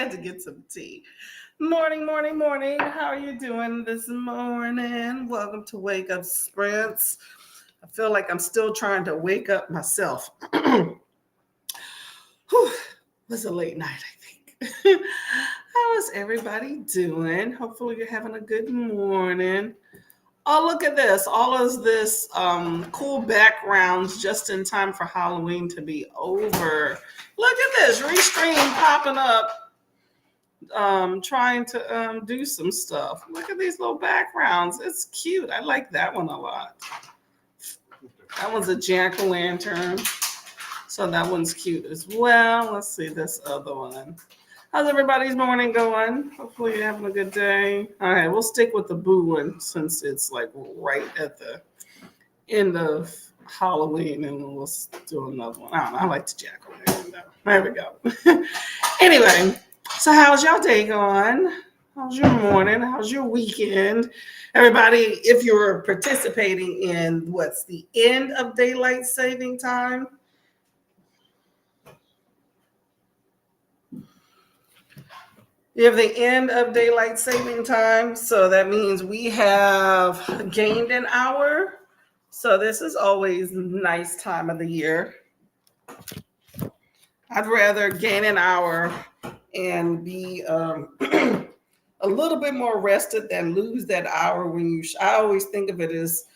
Had to get some tea. Morning, morning, morning. How are you doing this morning? Welcome to Wake Up Sprints. I feel like I'm still trying to wake up myself. Whew, it was a late night, I think. How is everybody doing? Hopefully, you're having a good morning. Oh, look at this. All of this cool backgrounds just in time for Halloween to be over. Look at this. Restream popping up, trying to do some stuff. Look at these little backgrounds. It's cute. I like that one a lot. That one's a jack-o'-lantern. So that one's cute as well. Let's see this other one. How's everybody's morning going? Hopefully you're having a good day. All right, we'll stick with the boo one since it's like right at the end of Halloween, and we'll do another one. I don't know. I like the jack-o'-lantern though. There we go. Anyway, so how's y'all day going? How's your morning? How's your weekend? Everybody, if you're participating in what's the end of daylight saving time, you have the end of daylight saving time, so that means we have gained an hour. So this is always a nice time of the year. I'd rather gain an hour and be a little bit more rested than lose that hour when you. I always think of it as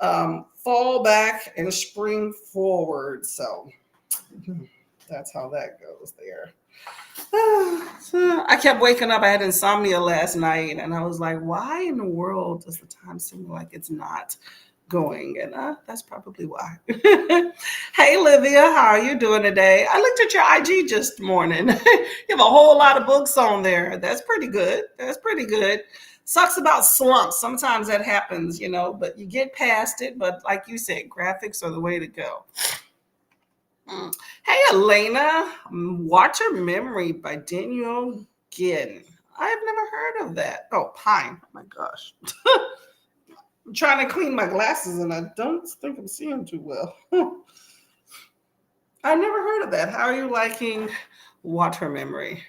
fall back and spring forward. So that's how that goes there. I kept waking up. I had insomnia last night, and I was like, why in the world does the time seem like it's not going? And that's probably why. Hey, Livia, how are you doing today? I looked at your IG just morning. You have a whole lot of books on there. That's pretty good. That's pretty good. Sucks about slumps. Sometimes that happens, but you get past it. But like you said, graphics are the way to go. Hey, Elena, Water Memory by Daniel Ginn. I have never heard of that. Oh, Pine. Oh my gosh. I'm trying to clean my glasses and I don't think I'm seeing too well. I never heard of that. How are you liking Water Memory?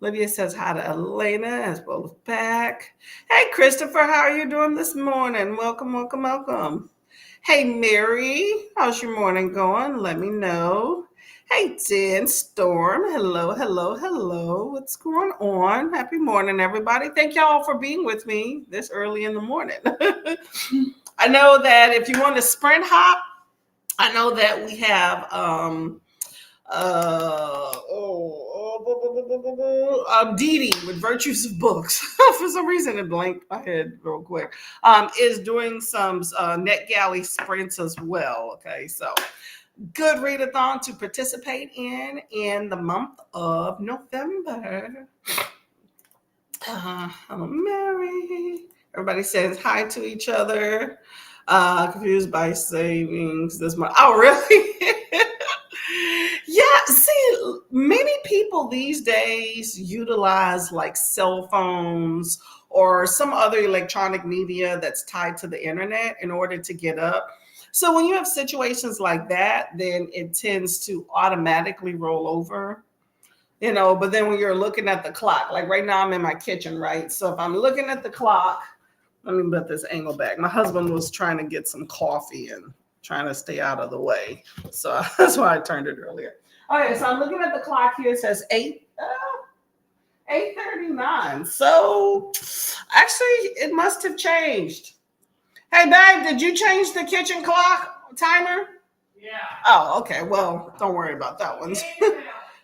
Lydia says hi to Elena as well as back. Hey, Christopher, how are you doing this morning? Welcome, welcome, welcome. Hey, Mary, how's your morning going? Let me know. Hey, Jen Storm, hello, hello, hello. What's going on? Happy morning, everybody. Thank y'all for being with me this early in the morning. I know that if you want to sprint hop, I know that we have Dee Dee with Virtues of Books. For some reason, it blanked my head real quick. Is doing some NetGalley sprints as well. Okay, so good readathon to participate in the month of November. Hello, Mary. Everybody says hi to each other. Confused by savings this month. Oh, really? Yeah, see, many people these days utilize like cell phones or some other electronic media that's tied to the internet in order to get up. So when you have situations like that, then it tends to automatically roll over, but then when you're looking at the clock, like right now I'm in my kitchen, right? So if I'm looking at the clock, let me put this angle back. My husband was trying to get some coffee and trying to stay out of the way. So that's why I turned it earlier. Okay, so I'm looking at the clock here. It says 8:39. So actually, it must have changed. Hey, babe, did you change the kitchen clock timer? Yeah. Oh, okay. Well, don't worry about that one.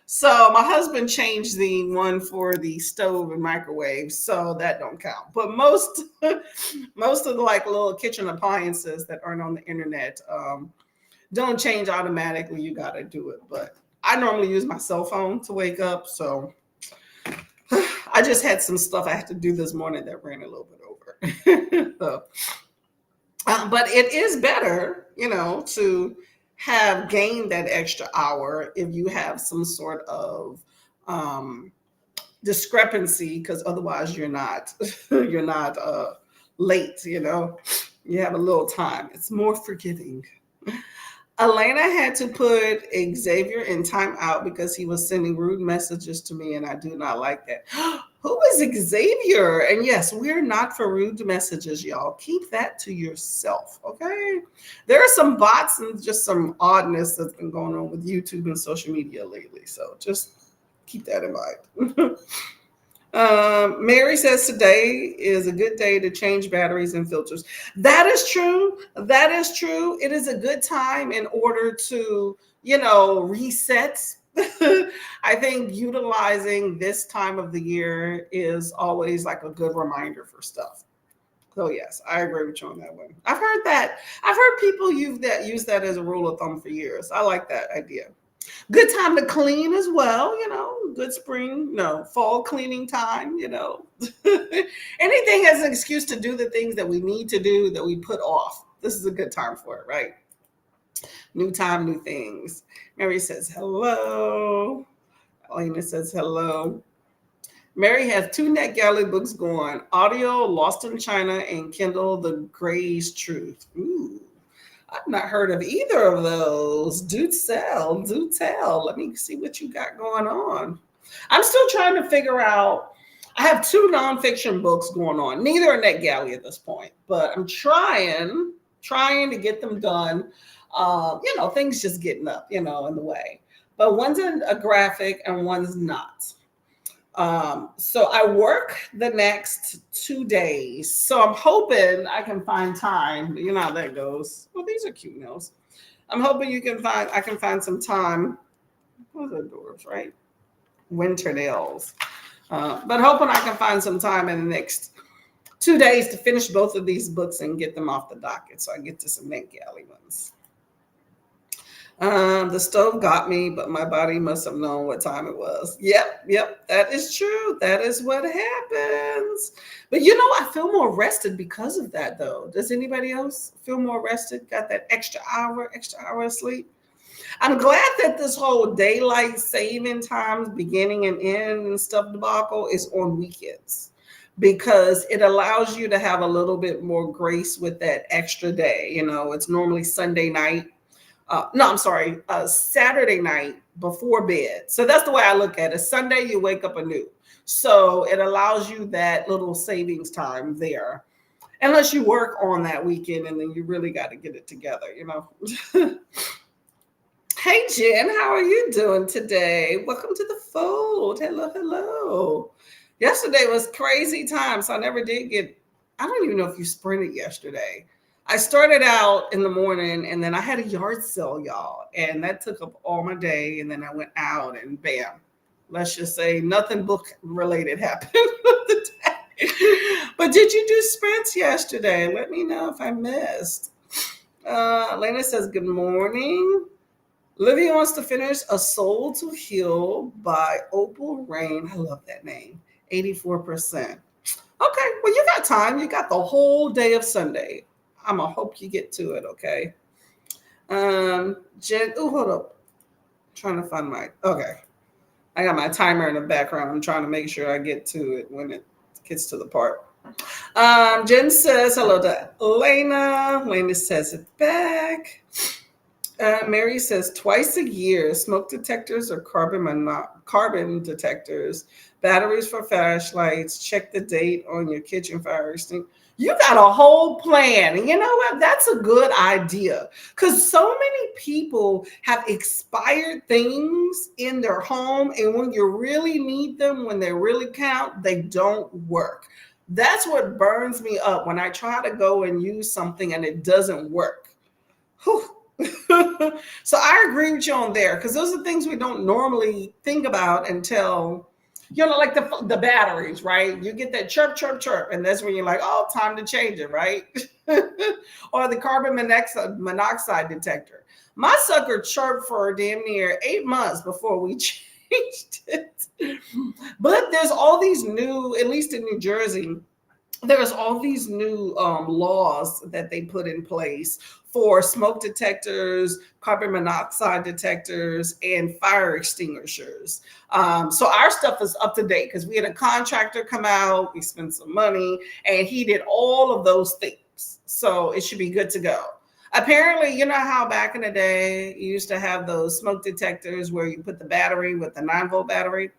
So my husband changed the one for the stove and microwave, so that don't count. But most of the like little kitchen appliances that aren't on the internet don't change automatically. You got to do it. But I normally use my cell phone to wake up, so I just had some stuff I had to do this morning that ran a little bit over. So, but it is better, to have gained that extra hour if you have some sort of discrepancy, because otherwise you're not late. You have a little time. It's more forgiving. Elena had to put Xavier in timeout because he was sending rude messages to me, and I do not like that. Who is Xavier? And yes, we're not for rude messages, y'all. Keep that to yourself, okay? There are some bots and just some oddness that's been going on with YouTube and social media lately, so just keep that in mind. Mary says today is a good day to change batteries and filters. That is true. That is true. It is a good time in order to, reset. I think utilizing this time of the year is always like a good reminder for stuff. So yes, I agree with you on that one. I've heard that. I've heard people use that as a rule of thumb for years. I like that idea. Good time to clean as well, good spring, no, fall cleaning time, Anything as an excuse to do the things that we need to do that we put off. This is a good time for it, right? New time, new things. Mary says hello. Elena says hello. Mary has 2 NetGalley books going: Audio, Lost in China, and Kindle, The Gray's Truth. Ooh. I've not heard of either of those. Do tell, do tell. Let me see what you got going on. I'm still trying to figure out. I have 2 nonfiction books going on. Neither are NetGalley at this point, but I'm trying to get them done. Things just getting up, in the way. But one's a graphic and one's not. So I work the next 2 days. So I'm hoping I can find time. You know how that goes. Well, these are cute nails. I'm hoping I can find some time. Those are dwarves, right? Winter nails. But hoping I can find some time in the next 2 days to finish both of these books and get them off the docket so I get to some NetGalley ones. The stove got me, but my body must have known what time it was. Yep, that is true. That is what happens. But I feel more rested because of that, though. Does anybody else feel more rested? Got that extra hour of sleep? I'm glad that this whole daylight saving times, beginning and end and stuff debacle is on weekends, because it allows you to have a little bit more grace with that extra day. It's normally Sunday night. Saturday night before bed. So that's the way I look at it. Sunday, you wake up anew. So it allows you that little savings time there. Unless you work on that weekend and then you really got to get it together, Hey, Jen, how are you doing today? Welcome to the fold. Hello. Yesterday was crazy time, so I don't even know if you sprinted yesterday. I started out in the morning and then I had a yard sale, y'all, and that took up all my day. And then I went out and bam, let's just say nothing book related happened today. But did you do sprints yesterday? Let me know if I missed. Elena says, good morning. Livia wants to finish A Soul to Heal by Opal Rain. I love that name. 84%. Okay, well, you got time. You got the whole day of Sunday. I'm going to hope you get to it, okay? Jen, hold up. I'm trying to find okay. I got my timer in the background. I'm trying to make sure I get to it when it gets to the part. Jen says hello to Elena. Elena says it back. Mary says twice a year, smoke detectors or carbon detectors, batteries for flashlights, check the date on your kitchen fire extinguisher. You got a whole plan. And you know what? That's a good idea, because so many people have expired things in their home. And when you really need them, when they really count, they don't work. That's what burns me up when I try to go and use something and it doesn't work. Whew. So I agree with you on there, because those are things we don't normally think about until, like the batteries, right? You get that chirp, chirp, chirp, and that's when you're like, oh, time to change it, right? Or the carbon monoxide detector. My sucker chirped for damn near 8 months before we changed it. But there's all these new, at least in New Jersey, there's all these new laws that they put in place for smoke detectors, carbon monoxide detectors, and fire extinguishers. So our stuff is up to date because we had a contractor come out, we spent some money, and he did all of those things. So it should be good to go. Apparently, you know how back in the day you used to have those smoke detectors where you put the battery with the 9-volt battery.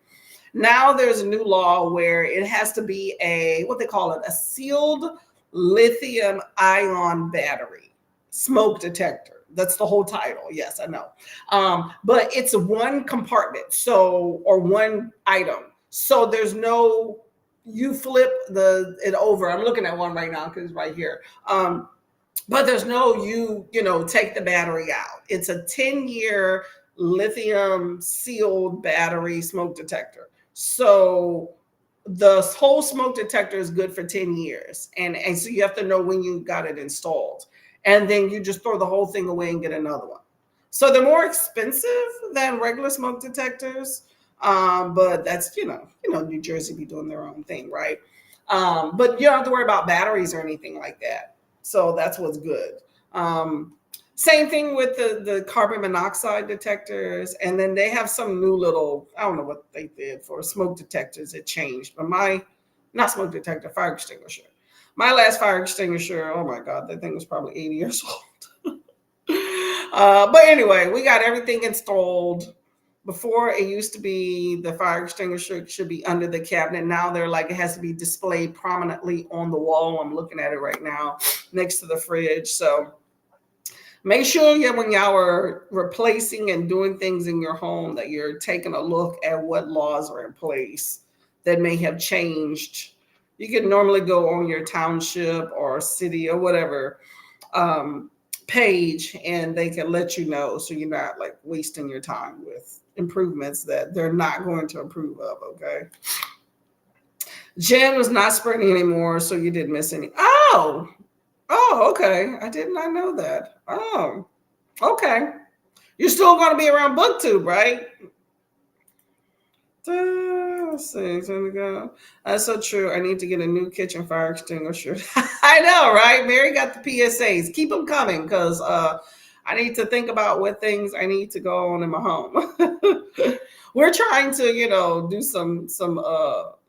Now there's a new law where it has to be a what they call it, a sealed lithium ion battery smoke detector. That's the whole title. Yes, I know. But it's one compartment, so or one item. So there's no you flip it over. I'm looking at one right now because it's right here. But there's no take the battery out. It's a 10-year lithium sealed battery smoke detector. So the whole smoke detector is good for 10 years. And so you have to know when you got it installed. And then you just throw the whole thing away and get another one. So they're more expensive than regular smoke detectors. But that's, New Jersey be doing their own thing, right? But you don't have to worry about batteries or anything like that. So that's what's good. Same thing with the carbon monoxide detectors. And then they have some new little, I don't know what they did for smoke detectors. It changed. But not smoke detector, fire extinguisher. My last fire extinguisher, oh my God, that thing was probably 80 years old. But anyway, we got everything installed. Before it used to be the fire extinguisher should be under the cabinet. Now they're like it has to be displayed prominently on the wall. I'm looking at it right now next to the fridge. So make sure when y'all are replacing and doing things in your home that you're taking a look at what laws are in place that may have changed. You can normally go on your township or city or whatever page and they can let you know so you're not like wasting your time with improvements that they're not going to approve of. Okay. Jen was not spreading anymore, so you didn't miss any. Okay. I did not know that. Oh, okay. You're still going to be around BookTube, right? Let's see. That's so true. I need to get a new kitchen fire extinguisher. I know, right? Mary got the PSAs. Keep them coming because I need to think about what things I need to go on in my home. We're trying to, do some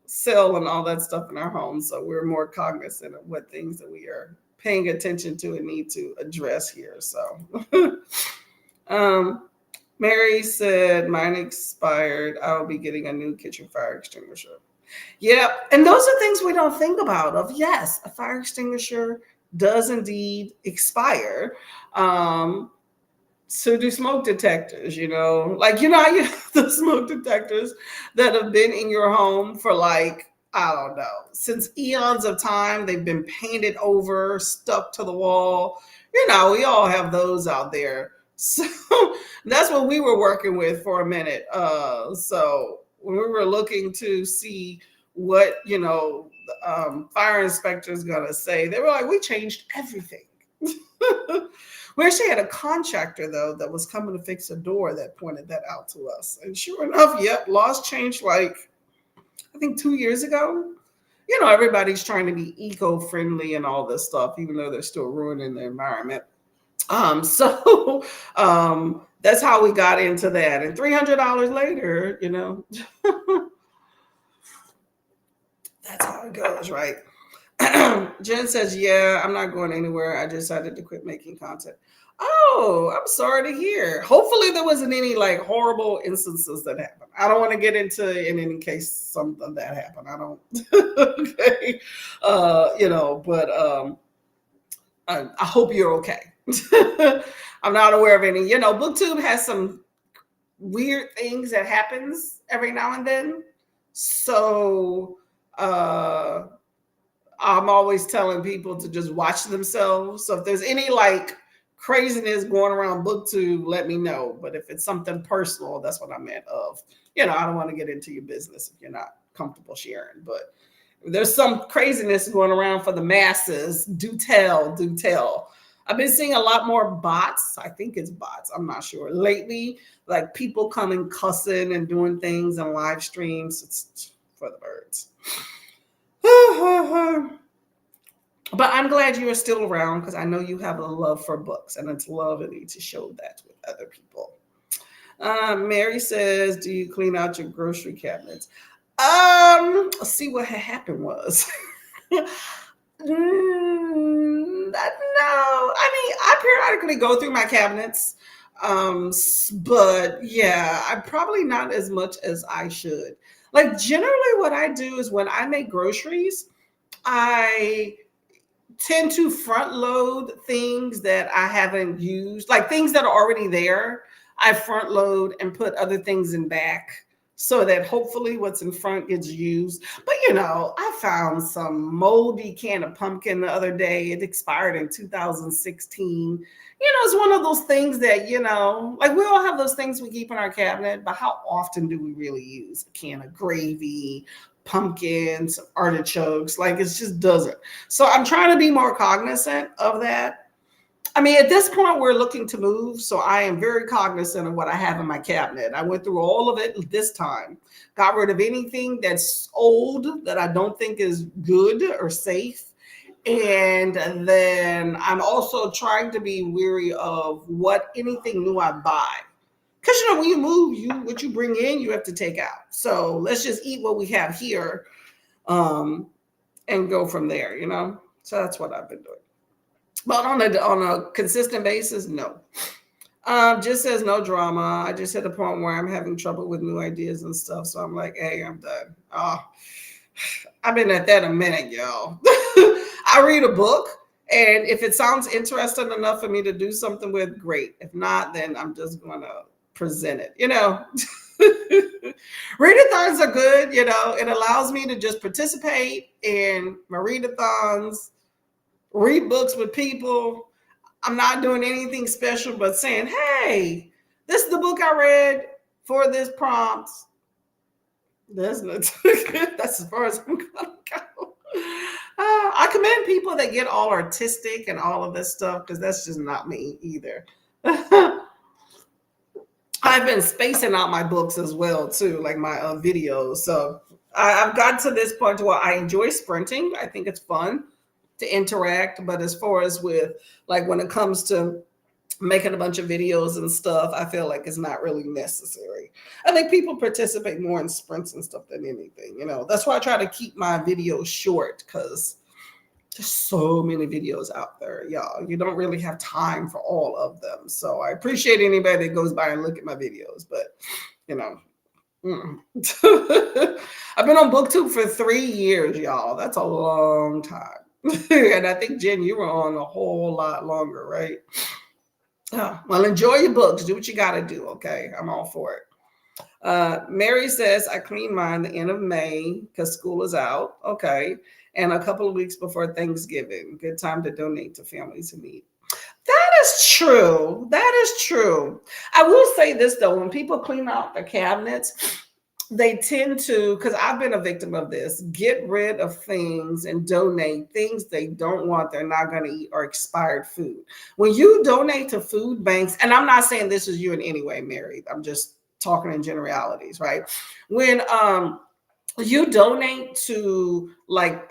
sell and all that stuff in our home, so we're more cognizant of what things that we are paying attention to and need to address here. So, Mary said, mine expired. I'll be getting a new kitchen fire extinguisher. Yep. And those are things we don't think about of, yes, a fire extinguisher does indeed expire. So do smoke detectors, like, you have the smoke detectors that have been in your home for like, I don't know, since eons of time. They've been painted over, stuck to the wall. We all have those out there. So that's what we were working with for a minute. So when we were looking to see what, fire inspector's going to say, they were like, we changed everything. We actually had a contractor, though, that was coming to fix a door that pointed that out to us. And sure enough, yep, laws changed like, I think 2 years ago. Everybody's trying to be eco-friendly and all this stuff, even though they're still ruining the environment. So that's how we got into that. And $300 later, that's how it goes, right? Jen says, yeah, I'm not going anywhere. I decided to quit making content. Oh, I'm sorry to hear. Hopefully there wasn't any like horrible instances that happened. I don't want to get into it in case something that happened. I don't. Okay. But I hope you're okay. I'm not aware of any. BookTube has some weird things that happens every now and then. So I'm always telling people to just watch themselves. So if there's any like craziness going around BookTube, let me know. But if it's something personal, that's what I meant of. I don't want to get into your business if you're not comfortable sharing. But if there's some craziness going around for the masses, do tell. I've been seeing a lot more bots. I think it's bots. I'm not sure. Lately, like people coming cussing and doing things on live streams. It's for the birds. But I'm glad you are still around because I know you have a love for books, and it's lovely to show that with other people. Mary says, do you clean out your grocery cabinets? See what had happened was No, I mean, I periodically go through my cabinets, but yeah, I'm probably not as much as I should. Like generally, what I do is when I make groceries, I tend to front load things that I haven't used, like things that are already there. I front load and put other things in back so that hopefully what's in front gets used. But I found some moldy can of pumpkin the other day. It expired in 2016. It's one of those things that, like we all have those things we keep in our cabinet, but how often do we really use a can of gravy, pumpkins, artichokes? Like it just doesn't. So I'm trying to be more cognizant of that. I mean, at this point, we're looking to move. So I am very cognizant of what I have in my cabinet. I went through all of it this time, got rid of anything that's old that I don't think is good or safe. And then I'm also trying to be weary of what anything new I buy. Because when you move, what you bring in, you have to take out. So let's just eat what we have here, and go from there. So that's what I've been doing. But on a consistent basis, no. Just says no drama. I just hit a point where I'm having trouble with new ideas and stuff. So I'm like, hey, I'm done. I've been at that a minute, y'all. I read a book, and if it sounds interesting enough for me to do something with, great. If not, then I'm just going to present it. Readathons are good. It allows me to just participate in my readathons, read books with people. I'm not doing anything special but saying, hey, this is the book I read for this prompt. That's not that's as far as I'm gonna go. I commend people that get all artistic and all of this stuff because that's just not me either. I've been spacing out my books as well too, like my videos. So I've gotten to this point where I enjoy sprinting. I think it's fun to interact, but as far as with like when it comes to making a bunch of videos and stuff, I feel like it's not really necessary. I think people participate more in sprints and stuff than anything. That's why I try to keep my videos short because there's so many videos out there, y'all. You don't really have time for all of them. So I appreciate anybody that goes by and look at my videos, but I've been on BookTube for 3 years, y'all. That's a long time. And I think, Jen, you were on a whole lot longer, right? Well, enjoy your books. Do what you got to do, okay? I'm all for it. Mary says, I cleaned mine the end of May because school is out. Okay. And a couple of weeks before Thanksgiving. Good time to donate to families in need. That is true. That is true. I will say this, though. When people clean out their cabinets, they tend to, because I've been a victim of this, get rid of things and donate things they don't want, they're not going to eat, or expired food. When you donate to food banks, and I'm not saying this is you in any way, Mary, I'm just talking in generalities, right? When you donate to like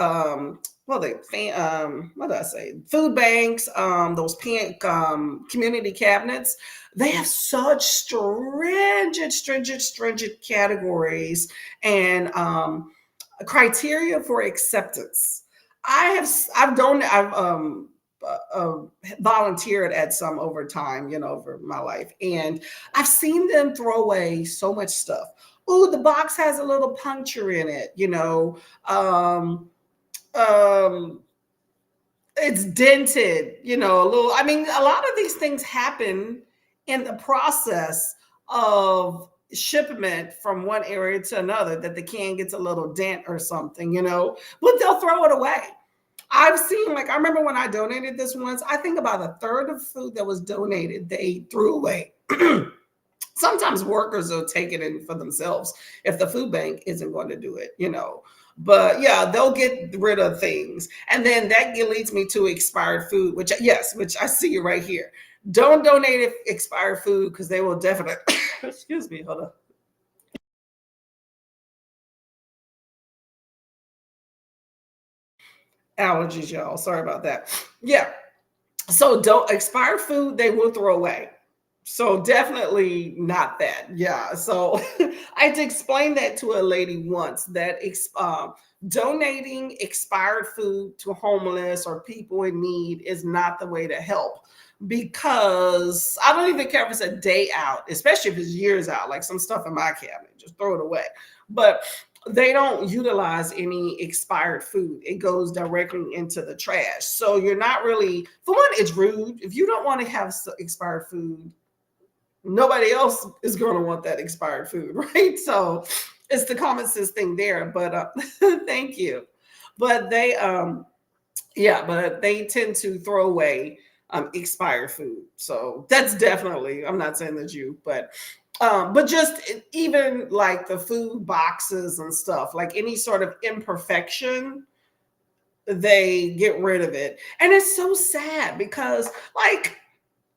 what did I say? Food banks, those pink community cabinets. They have such stringent categories and criteria for acceptance. I've volunteered at some over time, over my life, and I've seen them throw away so much stuff. Oh, the box has a little puncture in it, um it's dented, a little. I mean, a lot of these things happen in the process of shipment from one area to another, that the can gets a little dent or something, but they'll throw it away. I've seen, like, I remember when I donated this once, I think about a third of food that was donated, they threw away. Sometimes workers will take it in for themselves if the food bank isn't going to do it, But yeah, they'll get rid of things. And then that leads me to expired food, which I see right here. Don't donate expired food because they will definitely, excuse me, hold on. Allergies, y'all. Sorry about that. Yeah. So don't expire food, they will throw away. So definitely not that. Yeah. So I had to explain that to a lady once that donating expired food to homeless or people in need is not the way to help. Because I don't even care if it's a day out, especially if it's years out, like some stuff in my cabinet, just throw it away. But they don't utilize any expired food. It goes directly into the trash. So you're not really, for one, it's rude. If you don't want to have expired food, nobody else is going to want that expired food, right? So it's the common sense thing there. But thank you. But they tend to throw away expired food. So that's definitely, I'm not saying that but just even like the food boxes and stuff, like any sort of imperfection, they get rid of it. And it's so sad because, like,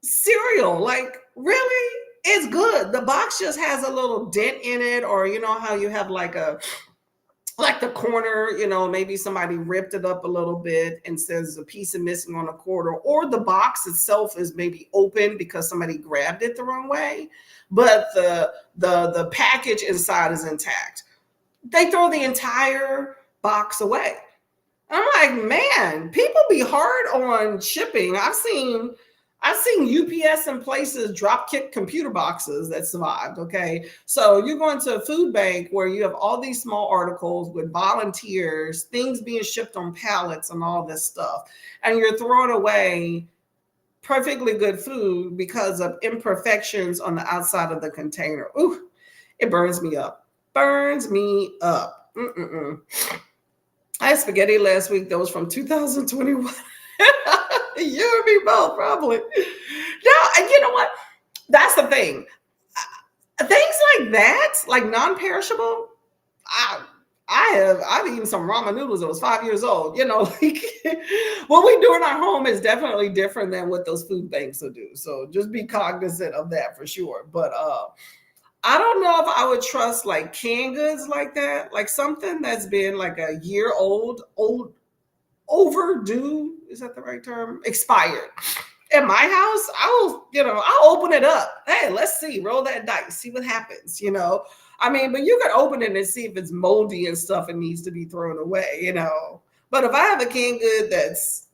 cereal, like, really? It's good. The box just has a little dent in it, or you know how you have like the corner, maybe somebody ripped it up a little bit and says a piece of missing on a quarter, or the box itself is maybe open because somebody grabbed it the wrong way, but the package inside is intact. They throw the entire box away. I'm like, man, people be hard on shipping. I've seen UPS and places drop kick computer boxes that survived. Okay. So you're going to a food bank where you have all these small articles with volunteers, things being shipped on pallets and all this stuff. And you're throwing away perfectly good food because of imperfections on the outside of the container. Ooh, it burns me up. Burns me up. Mm-mm-mm. I had spaghetti last week that was from 2021. You and me both, probably. No, and you know what? That's the thing. Things like that, like non-perishable. I I've eaten some ramen noodles that was 5 years old. Like what we do in our home is definitely different than what those food banks will do. So just be cognizant of that for sure. But I don't know if I would trust like canned goods like that, like something that's been like a year old, overdue. Is that the right term? Expired. At my house, I'll open it up. Hey, let's see, roll that dice, see what happens. I mean, but you can open it and see if it's moldy and stuff and needs to be thrown away. But if I have a canned good that's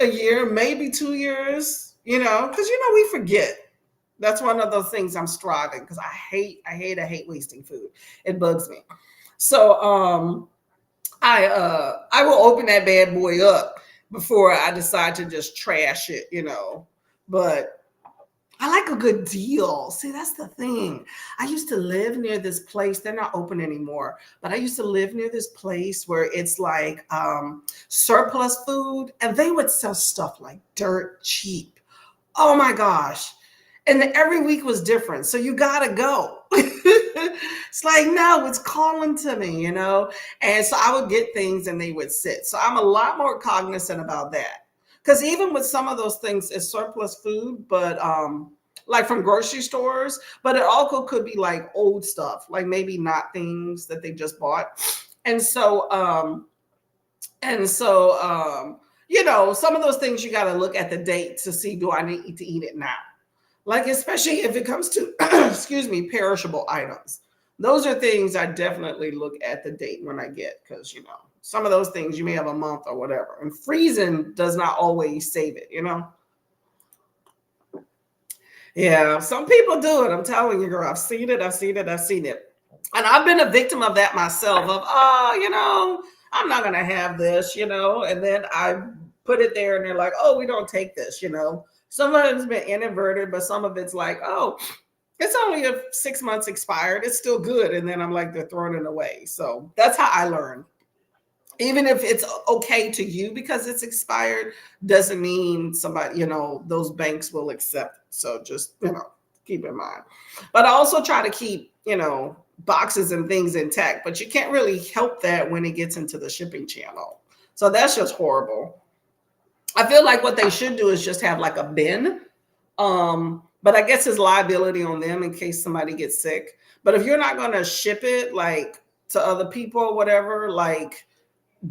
a year, maybe 2 years, because we forget. That's one of those things I'm striving, because I hate wasting food. It bugs me. So I will open that bad boy up before I decide to just trash it. But I like a good deal. See, that's the thing. I used to live near this place. They're not open anymore, but I used to live near this place where it's like surplus food, and they would sell stuff like dirt cheap. Oh my gosh. And then every week was different. So you gotta go. It's like, no, it's calling to me. And so I would get things and they would sit. So I'm a lot more cognizant about that. Because even with some of those things, it's surplus food, but like from grocery stores, but it also could be like old stuff, like maybe not things that they just bought. And so some of those things you got to look at the date to see, do I need to eat it now? Like, especially if it comes to, excuse me, perishable items. Those are things I definitely look at the date when I get, because, some of those things you may have a month or whatever. And freezing does not always save it. Yeah, some people do it. I'm telling you, girl, I've seen it. And I've been a victim of that myself, of, I'm not going to have this, and then I put it there and they're like, oh, we don't take this. Some of it's been inadvertent, but some of it's like, oh, it's only 6 months expired. It's still good. And then I'm like, they're throwing it away. So that's how I learned. Even if it's okay to you because it's expired, doesn't mean somebody, those banks will accept it. So just, keep in mind. But I also try to keep, boxes and things intact, but you can't really help that when it gets into the shipping channel. So that's just horrible. I feel like what they should do is just have like a bin. But I guess it's liability on them in case somebody gets sick. But if you're not going to ship it like to other people or whatever, like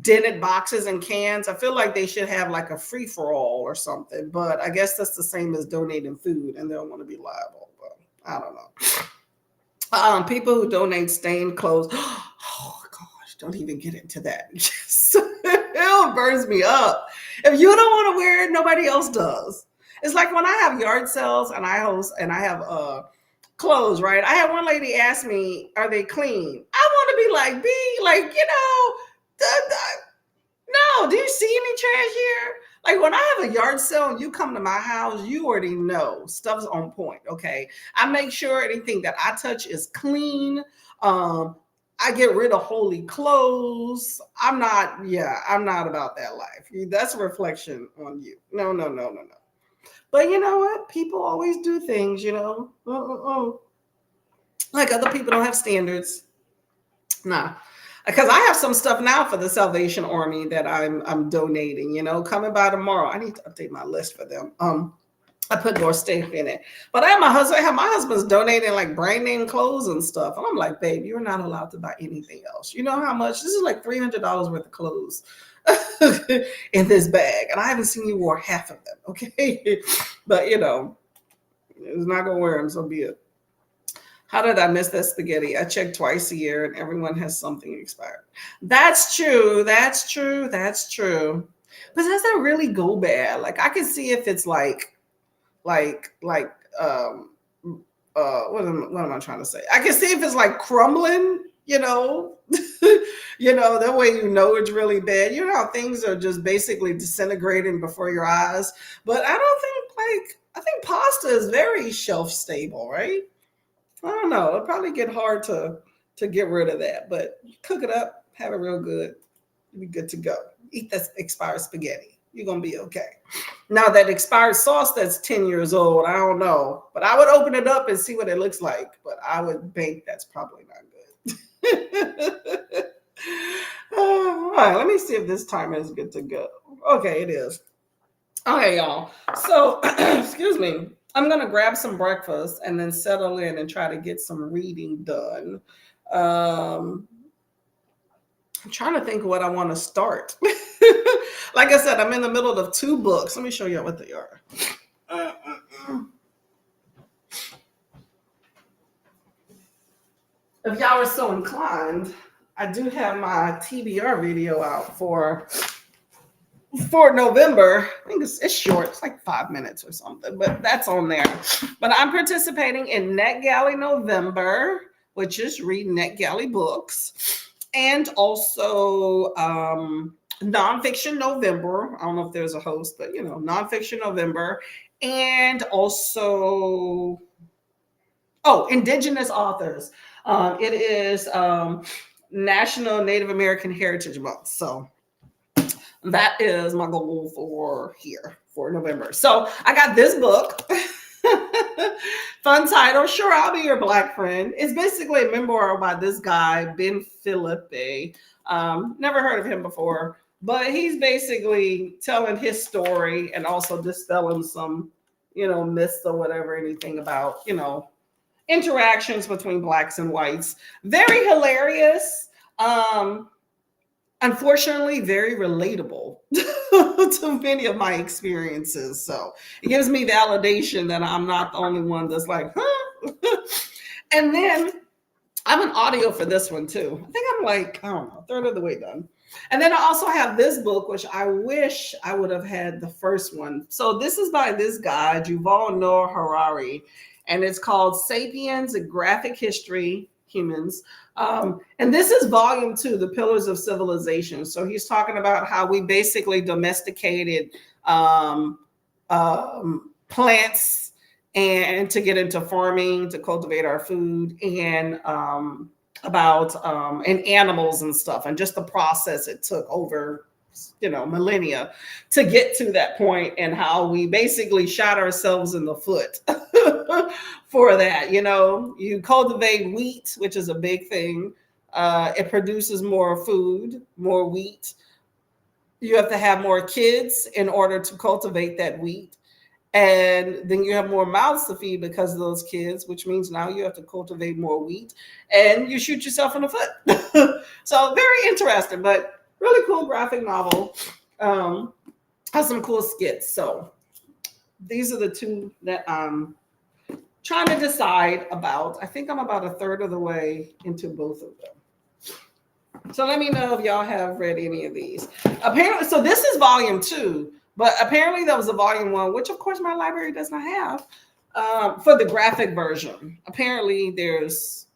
dented boxes and cans. I feel like they should have like a free for all or something, but I guess that's the same as donating food and they don't want to be liable. But I don't know. People who donate stained clothes. Oh gosh, don't even get into that. It burns me up. If you don't want to wear it, nobody else does. It's like when I have yard sales and I host and I have clothes, right? I had one lady ask me, "Are they clean?" I want to be like, "Be like, no. Do you see any trash here?" Like when I have a yard sale and you come to my house, you already know stuff's on point. Okay, I make sure anything that I touch is clean. I get rid of holy clothes. I'm not about that life. That's a reflection on you. No, no, no, no, no. But you know what? People always do things, like other people don't have standards. Nah, because I have some stuff now for the Salvation Army that I'm donating. Coming by tomorrow. I need to update my list for them. I put more stuff in it, but I have my husband's donating like brand name clothes and stuff, and I'm like, babe, you're not allowed to buy anything else. You know how much this is? Like $300 worth of clothes in this bag, and I haven't seen you wear half of them. Okay, but it's not gonna wear them, so be it. How did I miss that spaghetti? I check twice a year and everyone has something expired. That's true. That's true. That's true. But does that really go bad? Like I can see if it's like what am I trying to say? I can see if it's like crumbling, that way it's really bad. You know how things are just basically disintegrating before your eyes. But I think pasta is very shelf stable, right? I don't know. It'll probably get hard to get rid of that, but cook it up, have it real good, you'll be good to go. Eat that expired spaghetti. You're gonna be okay. Now that expired sauce that's 10 years old, I don't know, but I would open it up and see what it looks like. But I would think that's probably not good. All right, let me see if this timer is good to go. Okay, it is. Okay, y'all. So, excuse me. I'm going to grab some breakfast and then settle in and try to get some reading done. I'm trying to think of what I want to start. Like I said, I'm in the middle of 2 books. Let me show you what they are. If y'all are so inclined, I do have my TBR video out for November. I think it's short. It's like 5 minutes or something, but that's on there. But I'm participating in NetGalley November, which is read NetGalley books, and also Nonfiction November. I don't know if there's a host, but Nonfiction November, and also Indigenous authors. It is National Native American Heritage Month, so that is my goal for November. So I got this book. Fun title, Sure I'll Be Your Black Friend. It's basically a memoir by this guy, Ben Philippe. Never heard of him before, but he's basically telling his story and also dispelling some, myths or whatever, anything about, interactions between blacks and whites. Very hilarious. Unfortunately, very relatable to many of my experiences. So it gives me validation that I'm not the only one that's like, huh? And then I have an audio for this one too. I think I'm like, I don't know, 1/3 of the way done. And then I also have this book, which I wish I would have had the first one. So this is by this guy, Yuval Noah Harari, and it's called Sapiens: A Graphic History, Humans. And this is volume 2, The Pillars of Civilization. So he's talking about how we basically domesticated plants and to get into farming, to cultivate our food, and and animals and stuff, and just the process it took over millennia to get to that point, and how we basically shot ourselves in the foot for that. You cultivate wheat, which is a big thing. It produces more food, more wheat. You have to have more kids in order to cultivate that wheat. And then you have more mouths to feed because of those kids, which means now you have to cultivate more wheat, and you shoot yourself in the foot. So very interesting. But really cool graphic novel. Um, has some cool skits. So these are the two that I'm trying to decide about. I think I'm about a third of the way into both of them. So let me know if y'all have read any of these. Apparently, so this is volume two, but apparently there was a volume one, which of course my library does not have, for the graphic version. Apparently there's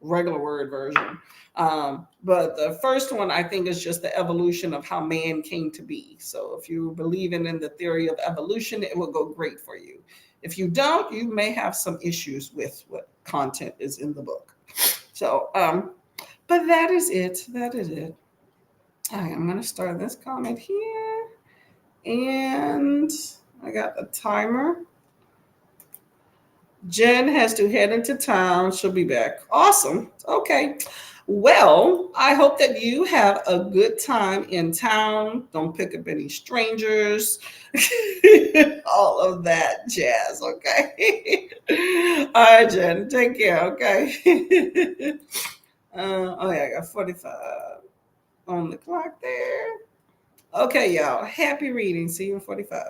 regular word version. But the first one I think is just the evolution of how man came to be. So if you believe in the theory of evolution, it will go great for you. If you don't, you may have some issues with what content is in the book. So but that is it. That is it. All right, I'm going to start this comment here. And I got the timer. Jen has to head into town. She'll be back. Awesome. Okay. Well, I hope that you have a good time in town. Don't pick up any strangers. All of that jazz. Okay. All right, Jen. Take care. Okay. Oh, yeah. I got 45 on the clock there. Okay, y'all. Happy reading. See you in 45.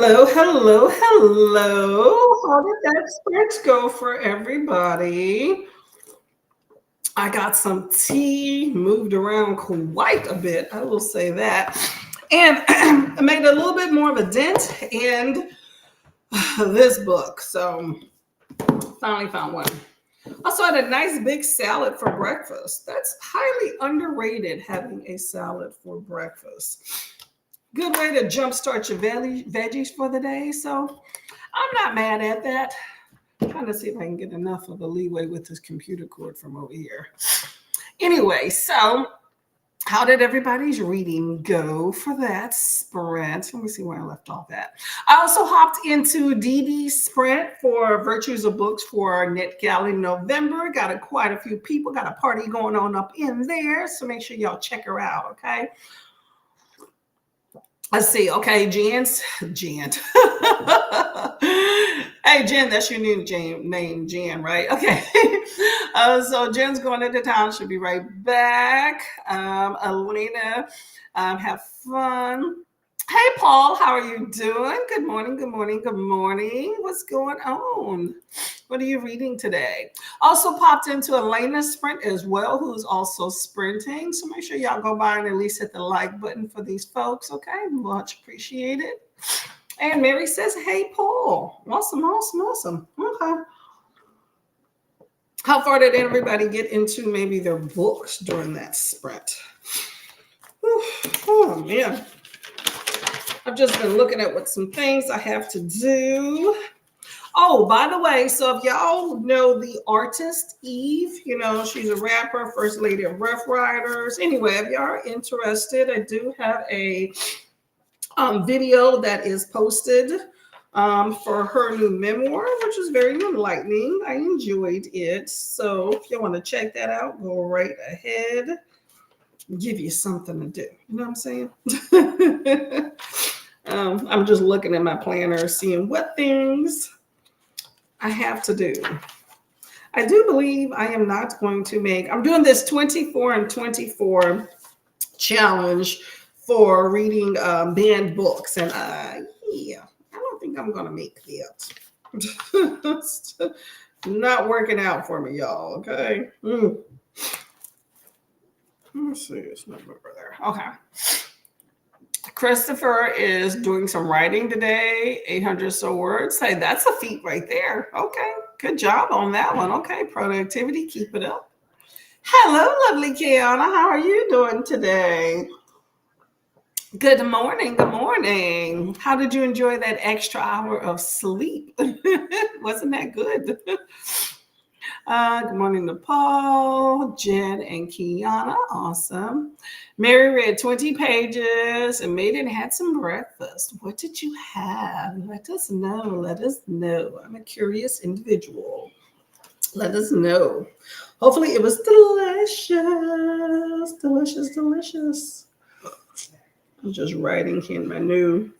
Hello, hello, hello. How did that stretch go for everybody? I got some tea, moved around quite a bit, I will say that, and I made a little bit more of a dent in this book. So finally found one. Also had a nice big salad for breakfast. That's highly underrated, having a salad for breakfast. Good way to jumpstart your veggies for the day. So I'm not mad at that. I'm trying to see if I can get enough of a leeway with this computer cord from over here. Anyway, so how did everybody's reading go for that sprint? Let me see where I left off at. I also hopped into DD's sprint for Virtues of Books for NetGalley November. Got quite a few people, got a party going on up in there. So make sure y'all check her out, okay? Let's see. Okay, Jen. Hey, Jen, that's your new name, Jen, right? Okay. So Jen's going into town. She'll be right back. Elena, have fun. Hey, Paul, how are you doing? Good morning, good morning, good morning. What's going on? What are you reading today? Also popped into Elena's sprint as well, who's also sprinting. So make sure y'all go by and at least hit the like button for these folks, okay? Much appreciated. And Mary says, hey, Paul. Awesome, awesome, awesome. Okay. How far did everybody get into maybe their books during that sprint? Whew. Oh, man. I've just been looking at what some things I have to do. Oh, by the way, so if y'all know the artist Eve, you know, she's a rapper, first lady of Rough Riders. Anyway, if y'all are interested, I do have a video that is posted for her new memoir, which is very enlightening. I enjoyed it. So if you want to check that out, go right ahead. Give you something to do. You know what I'm saying? I'm just looking at my planner, seeing what things I have to do. I do believe I am not going to I'm doing this 24 and 24 challenge for reading banned books. And yeah, I don't think I'm going to make that. It's not working out for me, y'all, okay? Let's see, it's not over there. Okay. Christopher is doing some writing today, 800 so words. Hey, that's a feat right there. Okay, good job on that one. Okay, productivity, keep it up. Hello, lovely Kiana. How are you doing today? Good morning. Good morning. How did you enjoy that extra hour of sleep? Wasn't that good? Good morning to Paul, Jen, and Kiana. Awesome. Mary read 20 pages and made it and had some breakfast. What did you have? Let us know. Let us know. I'm a curious individual. Let us know. Hopefully it was delicious. Delicious, delicious. I'm just writing in my new,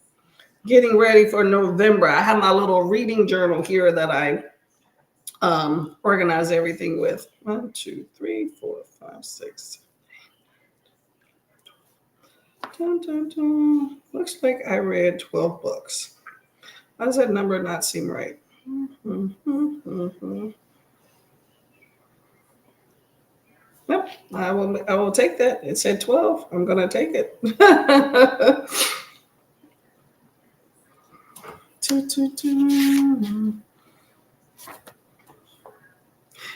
getting ready for November. I have my little reading journal here that I organize everything with. 1, 2, 3, 4, 5, 6. Dun, dun, dun. Looks like I read 12 books. How does that number not seem right? Yep, I will take that. It said 12. I'm gonna take it.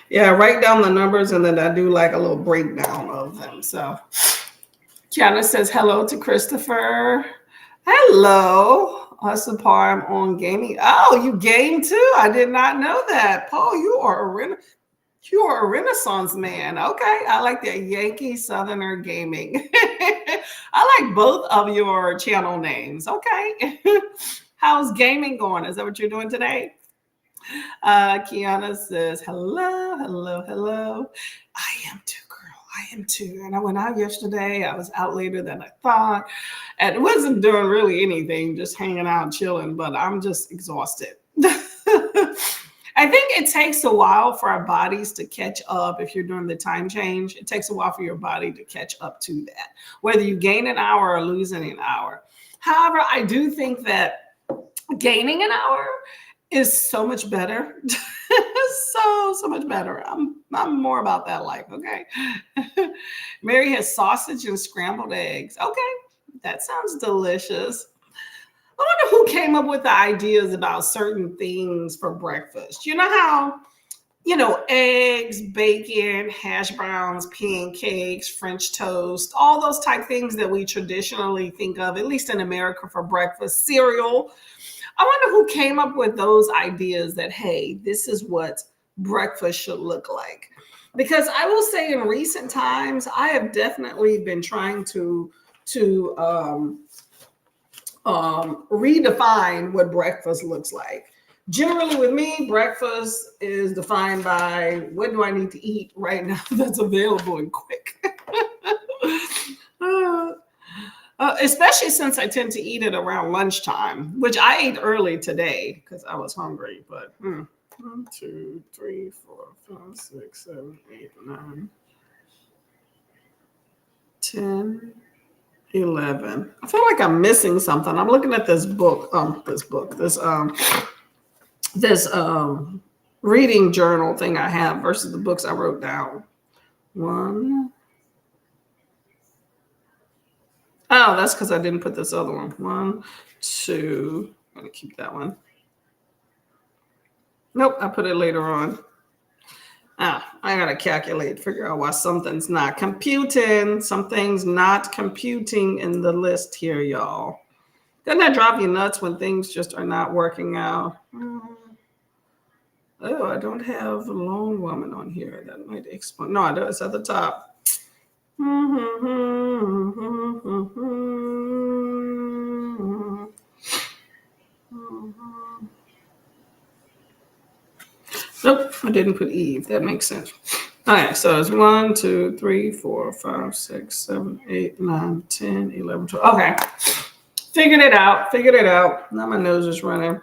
Yeah, write down the numbers and then I do like a little breakdown of them. So Kiana says hello to Christopher. Hello. Awesome part on gaming. Oh, you game too? I did not know that. Paul, you are a Renaissance man. Okay. I like that Yankee Southerner gaming. I like both of your channel names. Okay. How's gaming going? Is that what you're doing today? Kiana says, hello, hello, hello. I am too, girl. I am too. And I went out yesterday. I was out later than I thought. And it wasn't doing really anything, just hanging out, chilling, but I'm just exhausted. I think it takes a while for our bodies to catch up. If you're doing the time change, it takes a while for your body to catch up to that, whether you gain an hour or lose an hour. However, I do think that Gaining an hour is so much better. So much better. I'm more about that life, okay? Mary has sausage and scrambled eggs. Okay, that sounds delicious. I wonder who came up with the ideas about certain things for breakfast. You know how, eggs, bacon, hash browns, pancakes, French toast, all those type things that we traditionally think of, at least in America, for breakfast, cereal. I wonder who came up with those ideas that, hey, this is what breakfast should look like. Because I will say in recent times, I have definitely been trying to redefine what breakfast looks like. Generally, with me, breakfast is defined by what do I need to eat right now that's available and quick. Especially since I tend to eat it around lunchtime, which I ate early today because I was hungry. But 1, 2, 3, 4, 5, 6, 7, 8, 9, 10, 11. I feel like I'm missing something. I'm looking at this book, this reading journal thing I have versus the books I wrote down. Oh, that's because I didn't put this other one. 1, 2. I'm going to keep that one. Nope, I put it later on. I got to figure out why something's not computing. Something's not computing in the list here, y'all. Doesn't that drive you nuts when things just are not working out? Oh, I don't have a lone woman on here. That might explain. No, I do. It's at the top. Nope, I didn't put Eve. That makes sense. All right, so it's 1, 2, 3, 4, 5, 6, 7, 8, 9, 10, 11, 12. Okay. Figured it out. Now my nose is running.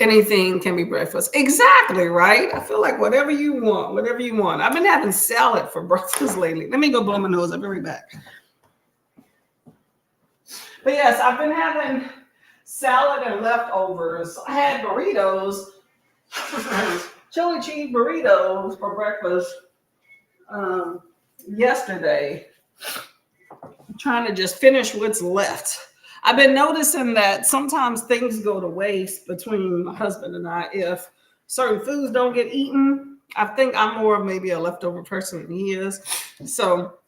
Anything can be breakfast. Exactly, right? I feel like whatever you want. I've been having salad for breakfast lately. Let me go blow my nose. I'll be right back. But yes, I've been having salad and leftovers. I had burritos, chili cheese burritos for breakfast yesterday. I'm trying to just finish what's left. I've been noticing that sometimes things go to waste between my husband and I if certain foods don't get eaten. I think I'm more of maybe a leftover person than he is. So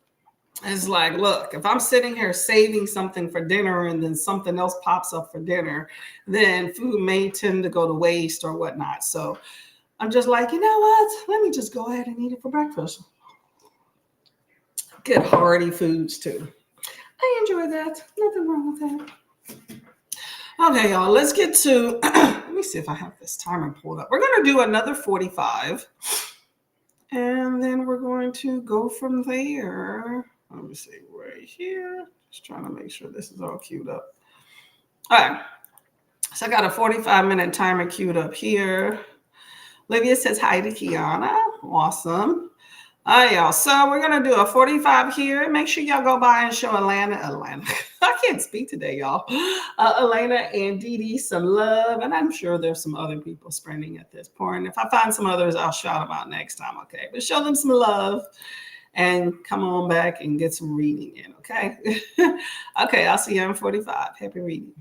it's like, look, if I'm sitting here saving something for dinner and then something else pops up for dinner, then food may tend to go to waste or whatnot. So I'm just like, you know what? Let me just go ahead and eat it for breakfast. Good hearty foods too. I enjoy that. Nothing wrong with that. Okay, y'all, let's get to, let me see if I have this timer pulled up. We're going to do another 45. And then we're going to go from there. Let me see, right here. Just trying to make sure this is all queued up. All right. So I got a 45-minute timer queued up here. Olivia says hi to Kiana. Awesome. All right, y'all. So we're going to do a 45 here. Make sure y'all go by and show Atlanta. I can't speak today, y'all. Elena and Dee Dee some love. And I'm sure there's some other people spending at this point. If I find some others, I'll shout them out next time, okay? But show them some love and come on back and get some reading in, okay? Okay, I'll see you in 45. Happy reading.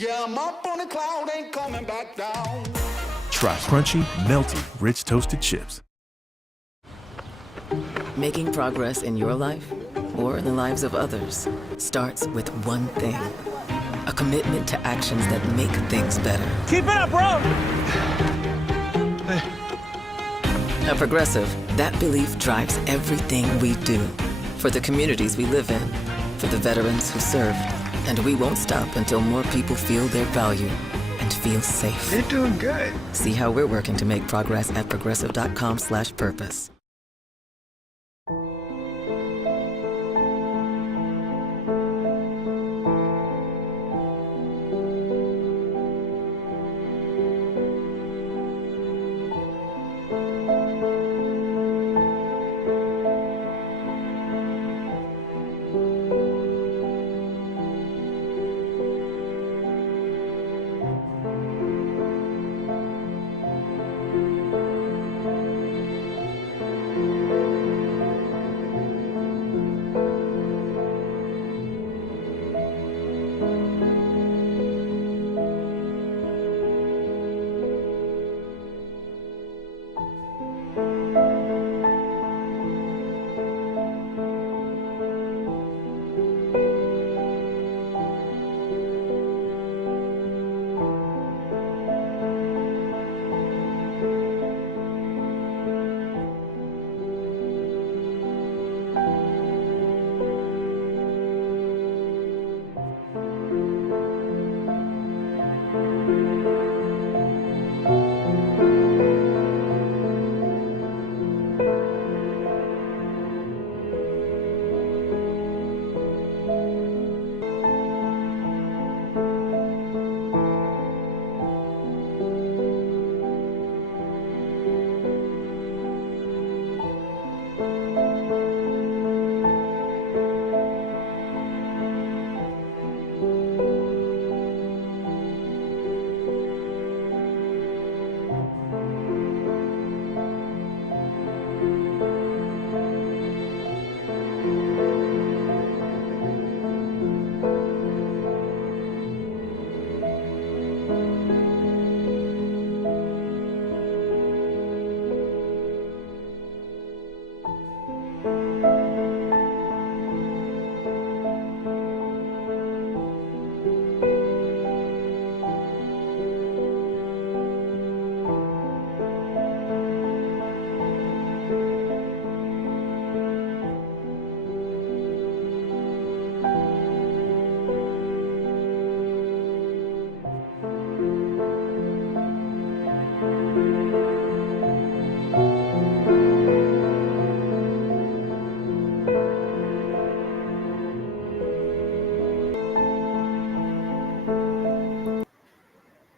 Yeah, I'm up on a cloud, ain't coming back down. Try crunchy, melty, rich toasted chips. Making progress in your life or in the lives of others starts with one thing. A commitment to actions that make things better. Keep it up, bro! At Progressive, that belief drives everything we do. For the communities we live in, for the veterans who served, and we won't stop until more people feel their value and feel safe. You're doing good. See how we're working to make progress at progressive.com/purpose.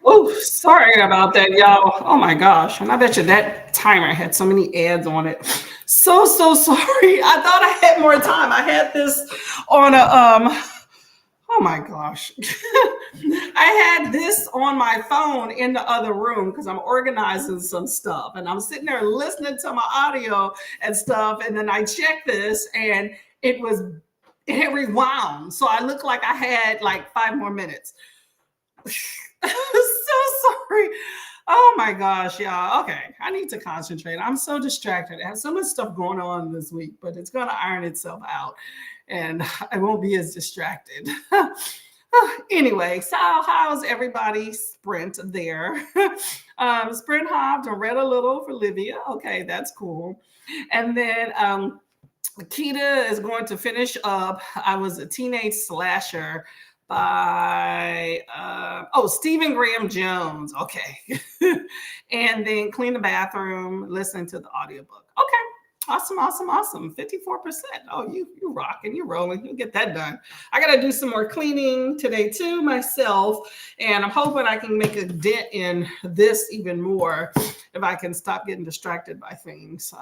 Oh, sorry about that, y'all. Oh my gosh. And I bet you that timer had so many ads on it. So sorry. I thought I had more time. I had this on a oh my gosh. I had this on my phone in the other room because I'm organizing some stuff and I'm sitting there listening to my audio and stuff. And then I checked this and it had rewound. So I looked like I had like 5 more minutes. So sorry. Oh my gosh, y'all. Okay, I need to concentrate. I'm so distracted. I have so much stuff going on this week, but it's going to iron itself out and I won't be as distracted. Anyway, so how's everybody's sprint there? Sprint hopped and read a little for Livia. Okay, that's cool. And then Kita is going to finish up I Was a Teenage Slasher by Stephen Graham Jones. Okay. And then clean the bathroom, listen to the audiobook. Okay. Awesome. 54%. Oh, you rocking, you rolling. You'll get that done. I got to do some more cleaning today too myself. And I'm hoping I can make a dent in this even more if I can stop getting distracted by things.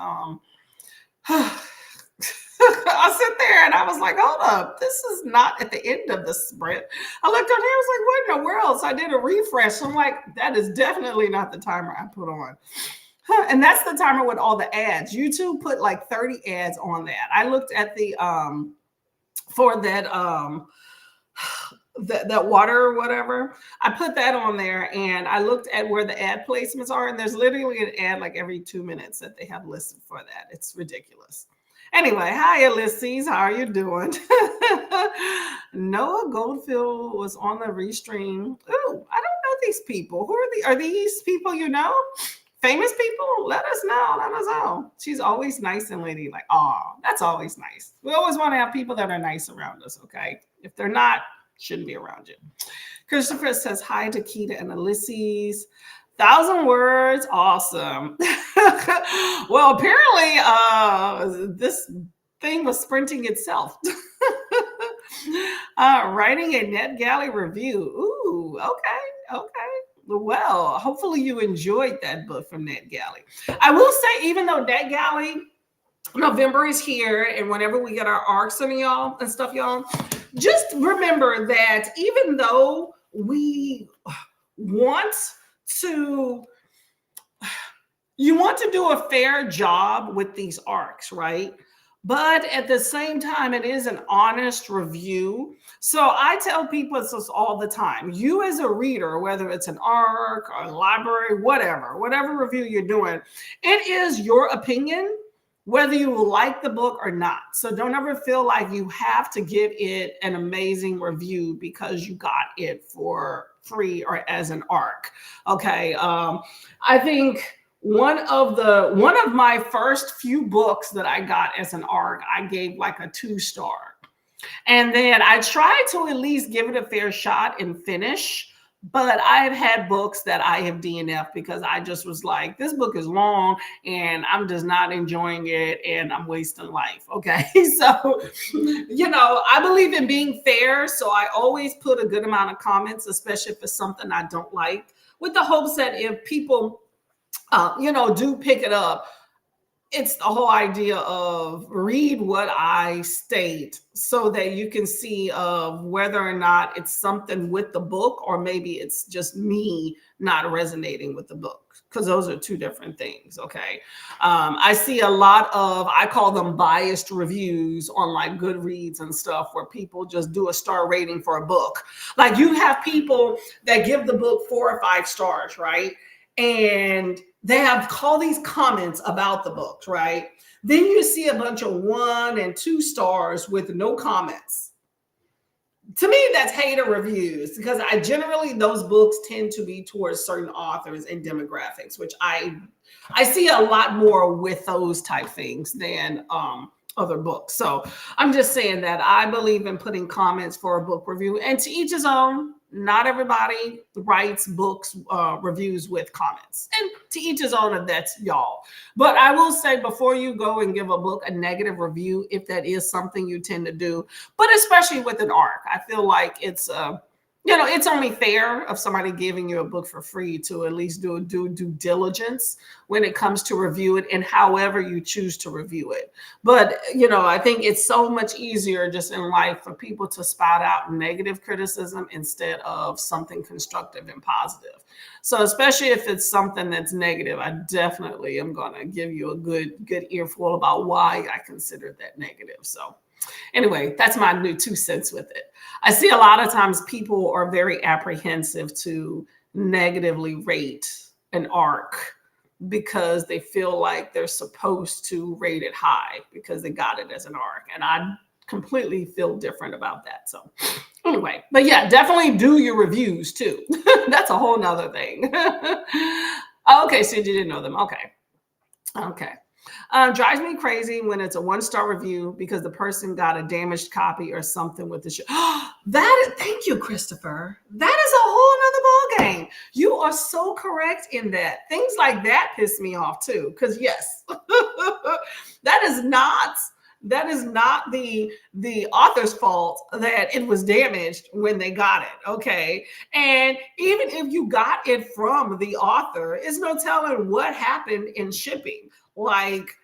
I sit there and I was like, hold up, this is not at the end of the sprint. I looked on here, I was like, what in the world? So I did a refresh. I'm like, that is definitely not the timer I put on. And that's the timer with all the ads. YouTube put like 30 ads on that. I looked at the for that that water or whatever. I put that on there and I looked at where the ad placements are, and there's literally an ad like every 2 minutes that they have listed for that. It's ridiculous. Anyway, hi Ulysses, how are you doing? Noah Goldfield was on the restream. Ooh, I don't know these people. Who are these people you know? Famous people? Let us know. Let us know. She's always nice and ladylike. Oh, that's always nice. We always want to have people that are nice around us, okay? If they're not, shouldn't be around you. Christopher says hi to Keita and Ulysses. 1,000 words, awesome. Well, apparently this thing was sprinting itself. Writing a NetGalley review. Ooh, okay. Well, hopefully you enjoyed that book from NetGalley. I will say, even though NetGalley November is here, and whenever we get our arcs on y'all and stuff, y'all, just remember that even though we want to do a fair job with these arcs, right? But at the same time, it is an honest review. So I tell people this all the time. You as a reader, whether it's an arc or a library, whatever review you're doing, it is your opinion whether you like the book or not. So don't ever feel like you have to give it an amazing review because you got it for free or as an arc. Okay. I think one of my first few books that I got as an arc, I gave like a 2-star. And then I tried to at least give it a fair shot and finish. But I've had books that I have DNF'd because I just was like, this book is long and I'm just not enjoying it and I'm wasting life. Okay. So, I believe in being fair. So I always put a good amount of comments, especially if it's something I don't like, with the hopes that if people, do pick it up, it's the whole idea of read what I state so that you can see whether or not it's something with the book or maybe it's just me not resonating with the book, because those are two different things. Okay. I see a lot of, I call them biased reviews on like Goodreads and stuff where people just do a star rating for a book. Like you have people that give the book 4 or 5 stars, right? And they have all these comments about the books, right? Then you see a bunch of 1 and 2 stars with no comments. To me, that's hater reviews, because those books tend to be towards certain authors and demographics, which I see a lot more with those type things than other books. So I'm just saying that I believe in putting comments for a book review, and to each his own. Not everybody writes books reviews with comments, and to each his own if that's y'all. But I will say, before you go and give a book a negative review, if that is something you tend to do, but especially with an arc, I feel like it's it's only fair of somebody giving you a book for free to at least do due diligence when it comes to review it, and however you choose to review it. But, I think it's so much easier just in life for people to spout out negative criticism instead of something constructive and positive. So especially if it's something that's negative, I definitely am going to give you a good earful about why I consider that negative. So anyway, that's my new 2 cents with it. I see a lot of times people are very apprehensive to negatively rate an arc because they feel like they're supposed to rate it high because they got it as an arc. And I completely feel different about that. So anyway, but yeah, definitely do your reviews too. That's a whole nother thing. Okay, so you didn't know them. Okay. Drives me crazy when it's a 1-star review because the person got a damaged copy or something with the show. Thank you, Christopher. That is a whole nother ballgame. You are so correct in that. Things like that piss me off too. Because yes, that is not the author's fault that it was damaged when they got it. Okay. And even if you got it from the author, it's no telling what happened in shipping. Like,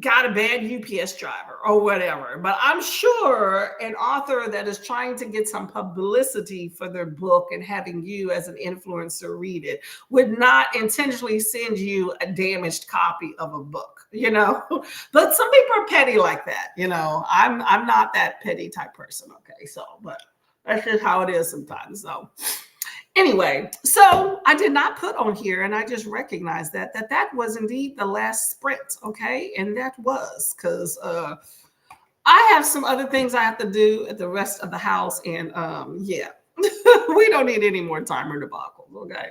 got a bad UPS driver or whatever. But I'm sure an author that is trying to get some publicity for their book and having you as an influencer read it would not intentionally send you a damaged copy of a book, you know. But some people are petty like that, you know. I'm not that petty type person, okay? So, but that's just how it is sometimes. So anyway, so I did not put on here, and I just recognized that was indeed the last sprint, okay? And that was because I have some other things I have to do at the rest of the house, and yeah, we don't need any more timer debacles, okay?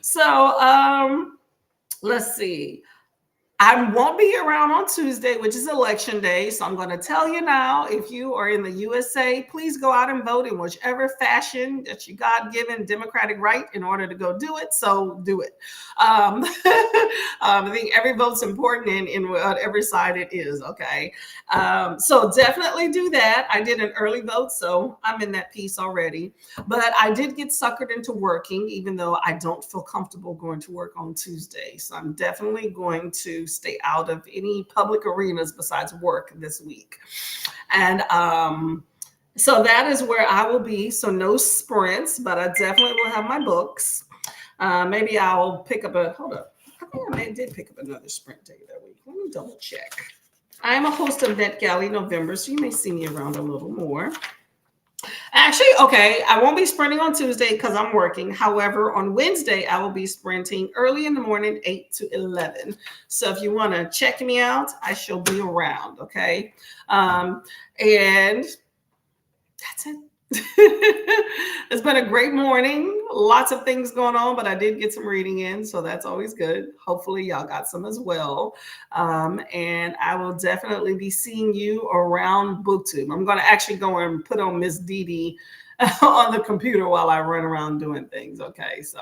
So let's see. I won't be around on Tuesday, which is election day. So I'm going to tell you now, if you are in the USA, please go out and vote in whichever fashion that you God-given democratic right in order to go do it. So do it. I think every vote's important in whatever side it is. Okay. So definitely do that. I did an early vote, so I'm in that piece already. But I did get suckered into working, even though I don't feel comfortable going to work on Tuesday. So I'm definitely going to stay out of any public arenas besides work this week. And so that is where I will be. So no sprints, but I definitely will have my books. Maybe I'll pick up hold up. I think I did pick up another sprint day that week. Let me double check. I am a host of NetGalley November, so you may see me around a little more. Actually, okay, I won't be sprinting on Tuesday because I'm working. However, on Wednesday, I will be sprinting early in the morning, 8 to 11. So if you want to check me out, I shall be around, okay? And that's it. It's been a great morning. Lots of things going on, but I did get some reading in, so that's always good. Hopefully y'all got some as well. And I will definitely be seeing you around BookTube. I'm going to actually go and put on Miss Dee Dee on the computer while I run around doing things. Okay, so